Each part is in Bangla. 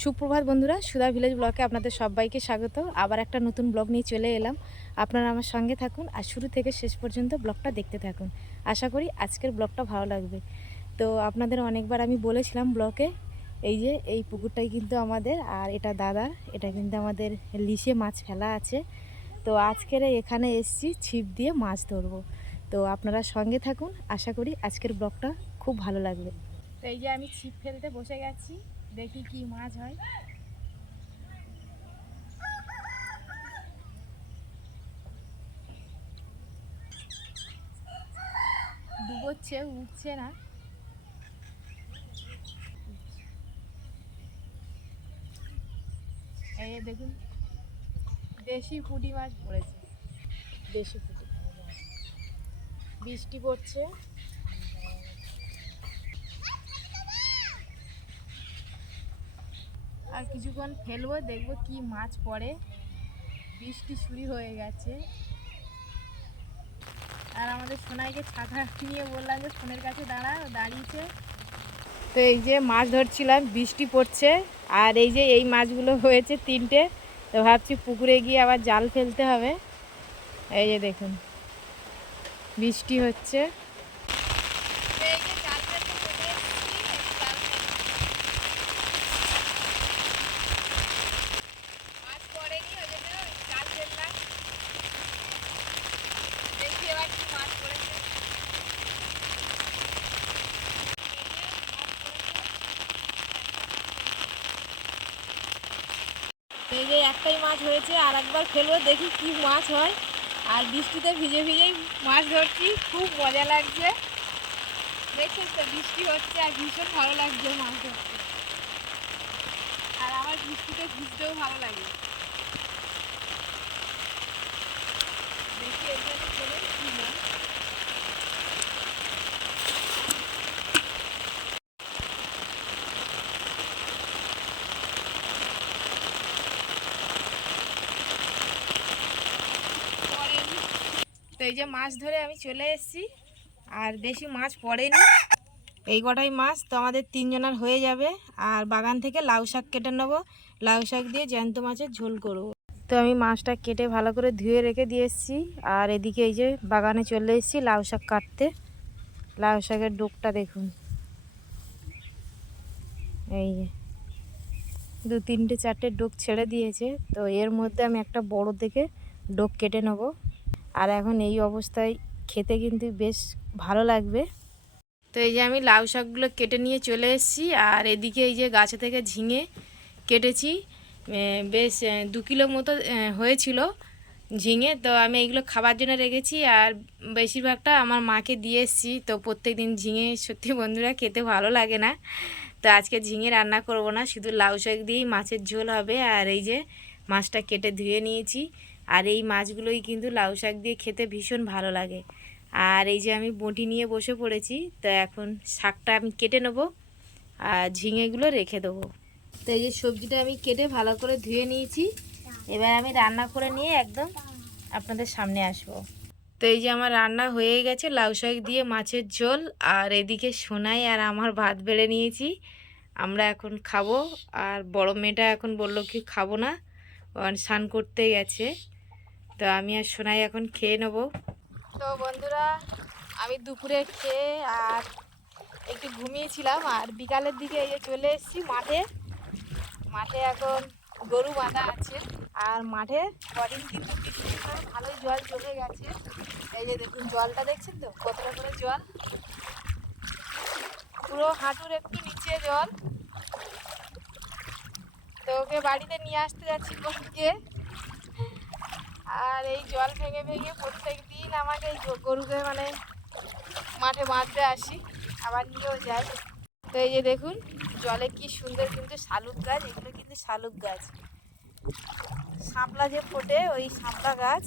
সুপ্রভাত বন্ধুরা, সুধা ভিলেজ ব্লকে আপনাদের সবাইকে স্বাগত। আবার একটা নতুন ব্লগ নিয়ে চলে এলাম। আপনারা আমার সঙ্গে থাকুন আর শুরু থেকে শেষ পর্যন্ত ব্লগটা দেখতে থাকুন। আশা করি আজকের ব্লগটা ভালো লাগবে। তো আপনাদের অনেকবার আমি বলেছিলাম ব্লকে, এই যে এই পুকুরটাই কিন্তু আমাদের আর এটা দাদার এটা কিন্তু আমাদের লিশে মাছ ফেলা আছে। তো আজকের এখানে এসছি, ছিপ দিয়ে মাছ ধরবো। তো আপনারা সঙ্গে থাকুন, আশা করি আজকের ব্লগটা খুব ভালো লাগবে। তো এই যে আমি ছিপ ফেলতে বসে গেছি। দেখি কি মাছ হয়। ডুবোচ্ছে, উঠছে না। এই দেখুন, দেশি পুঁটি মাছ পড়েছে। দেশি পুঁটি। বৃষ্টি পড়ছে। আর কিছুক্ষণ ফেলব, দেখব কি মাছ পড়ে। বৃষ্টি শুরু হয়ে গেছে। আর আমাদের সোনাইকে ছাতা নিয়ে বললাম যে ফোনের কাছে দাঁড়া দাঁড়িয়েছে। তো এই যে মাছ ধরছিলাম, বৃষ্টি পড়ছে। আর এই যে এই মাছগুলো হয়েছে তিনটে, তো ভাবছি পুকুরে গিয়ে আবার জাল ফেলতে হবে। এই যে দেখুন, বৃষ্টি হচ্ছে এই যে জাল ফেলতে চলে এসেছি, এই যে জাল ফেলতে মাছ পড়েনি ওই জন্য জাল ফেললাম দেখি এবার কি মাছ পড়েছে এই যে একটাই মাছ হয়েছে, আর একবার ফেলব, দেখি কি মাছ হয়। আর বৃষ্টিতে ভিজে ভিজেই মাছ ধরছি, খুব মজা লাগছে। দেখছেন তো, বৃষ্টি হচ্ছে আর ভীষণ ভালো লাগছে মাছ ধরতে। আর আমার বৃষ্টিতে ভিজতেও ভালো লাগে। দেখি এখানে তো এই যে মাছ ধরে আমি চলে এসেছি। আর বেশি মাছ পড়েনি। এই কটাই মাছ, তো আমাদের তিনজনের হয়ে যাবে। আর বাগান থেকে লাউ শাক কেটে নেব। লাউ শাক দিয়ে জ্যান্ত মাছের ঝোল করব। তো আমি মাছটা কেটে ভালো করে ধুয়ে রেখে দিয়ে এসেছি। আর এদিকে এই যে বাগানে চলে এসেছি লাউ শাক কাটতে। লাউ শাকের ডোকটা দেখুন। এই যে দু, তিনটে, চারটে ডোক ছেড়ে দিয়েছে। তো এর মধ্যে আমি একটা বড় দেখে ডোক কেটে নেব। আর এখন এই অবস্থায় খেতে কিন্তু বেশ ভালো লাগবে। তো এই যে আমি লাউ শাকগুলো কেটে নিয়ে চলে এসেছি আর এদিকে এই যে গাছে থেকে ঝিঙে কেটেছি। বেশ দু কিলো মতো হয়েছিল ঝিঙে। তো আমি এইগুলো খাবার জন্য রেখেছি আর বেশিরভাগটা আমার মাকে দিয়ে এসেছি। তো প্রত্যেক দিন ঝিঙে সত্যি বন্ধুরা খেতে ভালো লাগে না। তো আজকে ঝিঙে রান্না করব না, শুধু লাউ শাক দিয়েই মাছের ঝোল হবে। আর এই যে মাছটা কেটে ধুয়ে নিয়েছি। আর এই মাছগুলোই কিন্তু লাউ শাক দিয়ে খেতে ভীষণ ভালো লাগে। আর এই যে আমি বটি নিয়ে বসে পড়েছি, তো এখন শাকটা আমি কেটে নেব আর ঝিঙেগুলো রেখে দেবো। তো এই যে সবজিটা আমি কেটে ভালো করে ধুয়ে নিয়েছি। এবার আমি রান্না করে নিয়ে একদম আপনাদের সামনে আসব। তো এই যে আমার রান্না হয়ে গেছে লাউ শাক দিয়ে মাছের ঝোল, আর এদিকে সোনাই আর আমার ভাত বেড়ে নিয়েছি। আমরা এখন খাব, আর বড় মেয়েটা এখন বলল কি, খাব না। স্নান করতে গেছে। তো আমি আর সোনাই এখন খেয়ে নেব। তো বন্ধুরা, আমি দুপুরে খেয়ে আর একটু ঘুমিয়েছিলাম আর বিকালের দিকে এই যে চলে এসেছি মাঠে। মাঠে এখন গরু বাঁধা আছে আর মাঠে কদিন কিন্তু ভালোই জল জমে গেছে। এই যে দেখুন, জলটা দেখছেন তো? কতটা করে জল? পুরো হাঁটুর একটু নিচে জল। তো ওকে বাড়িতে নিয়ে আসতে যাচ্ছি গরুকে। আর এই জল ভেঙে ভেঙে প্রত্যেক দিন আমাকে এই গরুকে মানে মাঠে বাঁধতে আসি, আবার নিয়েও যাই। তো এই যে দেখুন, জলে কি সুন্দর কিন্তু শালুক গাছ, এগুলো কিন্তু শালুক গাছ। শাপলা যে ফোটে, ওই শাপলা গাছ।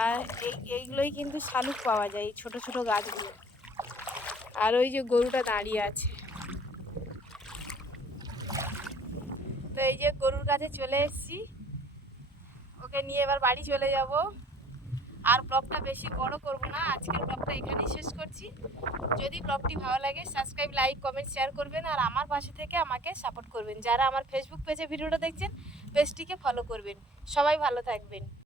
আর এই এইগুলোই কিন্তু শালুক পাওয়া যায়, এই ছোটো ছোটো গাছগুলো। আর ওই যে গরুটা দাঁড়িয়ে আছে তো এই যে গরুর কাছে চলে এসেছি। ওকে নিয়ে এবার বাড়ি চলে যাব। আর ব্লগটা বেশি বড় করব না, আজকের ব্লগটা এখানেই শেষ করছি। যদি ব্লগটি ভালো লাগে সাবস্ক্রাইব লাইক কমেন্ট শেয়ার করবেন আর আমার পাশে থেকে আমাকে সাপোর্ট করবেন। যারা আমার ফেসবুক পেজে ভিডিওটা দেখছেন পেজটিকে ফলো করবেন। সবাই ভালো থাকবেন।